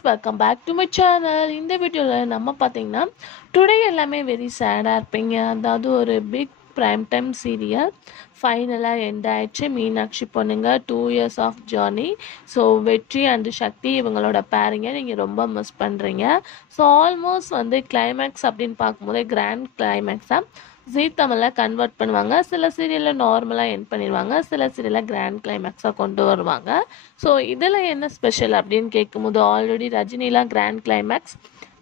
Welcome back to my channel. இந்த வீடியோவில் நம்ம பார்த்தீங்கன்னா டுடே எல்லாமே வெரி சேடாக இருப்பீங்க. அதாவது ஒரு பிக் ப்ரைம் டைம் சீரியல் ஃபைனலாக எண்ட் ஆயிடுச்சு. மீனாட்சி பொண்ணுங்க 2 years ஆஃப் ஜர்னி. ஸோ வெற்றி அண்ட் சக்தி இவங்களோட பேரிங்க நீங்கள் ரொம்ப மிஸ் பண்ணுறீங்க. ஸோ ஆல்மோஸ்ட் வந்து கிளைமேக்ஸ் அப்படின்னு பார்க்கும்போது கிராண்ட் கிளைமேக்ஸாக ஜீ தமிழில் கன்வெர்ட் பண்ணுவாங்க. சில சீரியலில் நார்மலாக எண்ட் பண்ணிடுவாங்க, சில சீரியலில் கிராண்ட் கிளைமேக்ஸாக கொண்டு வருவாங்க. ஸோ இதில் என்ன ஸ்பெஷல் அப்படின்னு கேட்கும்போது ஆல்ரெடி ரஜினிலாம் கிராண்ட் கிளைமேக்ஸ்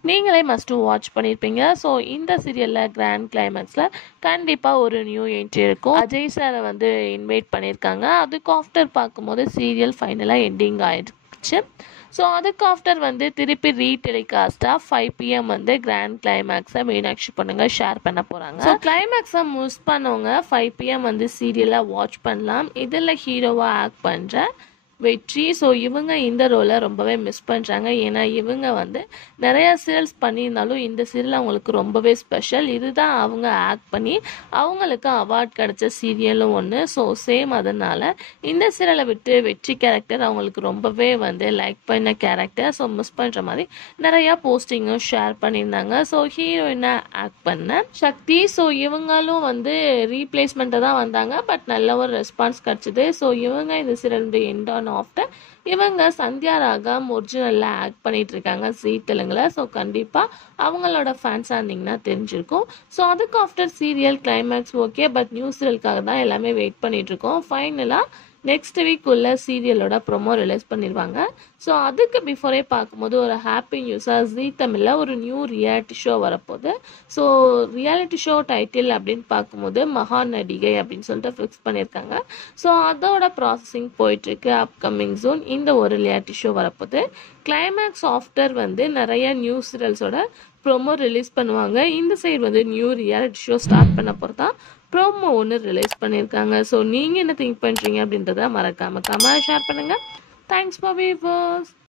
நீங்களே மஸ்ட்டு வாட்ச் பண்ணியிருப்பீங்க. ஸோ இந்த சீரியலில் கிராண்ட் கிளைமேக்ஸில் கண்டிப்பாக ஒரு நியூ என்ட்ரி இருக்கும். அஜய் சாரை வந்து இன்வைட் பண்ணியிருக்காங்க. அதுக்கு ஆஃப்டர் பார்க்கும்போது சீரியல் ஃபைனலாக எண்டிங் ஆயிடுச்சு. ஸோ அதுக்கு ஆஃப்டர் வந்து திருப்பி ரீடெலிகாஸ்டாக 5 PM வந்து கிராண்ட் கிளைமேக்ஸை மீனாட்சி பொண்ணுங்க ஷேர் பண்ண போகிறாங்க. ஸோ கிளைமேக்ஸை மிஸ் பண்ணவங்க 5 PM வந்து சீரியலாக வாட்ச் பண்ணலாம். இதில் ஹீரோவாக ஆக்ட் பண்ணுற வெற்றி. ஸோ இவங்க இந்த ரோலை ரொம்பவே மிஸ் பண்ணுறாங்க. ஏன்னா இவங்க வந்து நிறையா சீரியல்ஸ் பண்ணியிருந்தாலும் இந்த சீரியல் அவங்களுக்கு ரொம்பவே ஸ்பெஷல். இதுதான் அவங்க ஆக்ட் பண்ணி அவங்களுக்கு அவார்ட் கிடைச்ச சீரியலும் ஒன்று. ஸோ சேம் அதனால் இந்த சீரியலை விட்டு வெற்றி கேரக்டர் அவங்களுக்கு ரொம்பவே வந்து லைக் பண்ண கேரக்டர். ஸோ மிஸ் பண்ணுற மாதிரி நிறையா போஸ்டிங்கும் ஷேர் பண்ணியிருந்தாங்க. ஸோ ஹீரோயினாக ஆக்ட் பண்ண சக்தி. ஸோ இவங்களும் வந்து ரீப்ளேஸ்மெண்ட்டை தான் வந்தாங்க. பட் நல்ல ஒரு ரெஸ்பான்ஸ் கிடச்சிது. ஸோ இவங்க இந்த சீரியல் எண்ட் ஆன் ஆஃப்டர் இவங்க சந்தியா ராகம் ஒரிஜினலில் ஆக்ட் பண்ணிட்டு இருக்காங்க ஜீ தெலுங்குல. ஸோ கண்டிப்பாக அவங்களோட ஃபேன்ஸாக இருந்தீங்கன்னா தெரிஞ்சிருக்கும். ஸோ அதுக்கு after serial climax okay, but new சீரியலுக்காக தான் எல்லாமே வெயிட் பண்ணிட்டு இருக்கோம். ஃபைனலாக நெக்ஸ்ட் வீக் உள்ள சீரியலோட ப்ரொமோ ரிலீஸ் பண்ணிடுவாங்க. ஸோ அதுக்கு பிஃபோரே பார்க்கும்போது ஒரு ஹாப்பி நியூஸாக ஜீ தமிழில் ஒரு நியூ ரியாலிட்டி ஷோ வரப்போகுது. ஸோ ரியாலிட்டி ஷோ டைட்டில் அப்படின்னு பார்க்கும்போது மகா நடிகை அப்படின்னு சொல்லிட்டு ஃபிக்ஸ் பண்ணியிருக்காங்க. ஸோ அதோட ப்ராசஸிங் போயிட்டுருக்கு. அப்கமிங் ஜூன் இந்த ஒரு ரியாலிட்டி ஷோ வரப்போகுது. கிளைமேக்ஸ் ஆஃப்டர் வந்து நிறைய நியூ சீரியல்ஸோட ப்ரோமோ ரிலீஸ் பண்ணுவாங்க. இந்த சைடு வந்து நியூ ரியாலிட்டி ஷோ ஸ்டார்ட் பண்ண போகிறதா ப்ரோமோ ஒன்று ரிலீஸ் பண்ணியிருக்காங்க. ஸோ நீங்கள் என்ன திங்க் பண்ணுறீங்க அப்படின்றத மறக்காமல் கமெண்ட் ஷேர் பண்ணுங்கள். Thanks for viewers.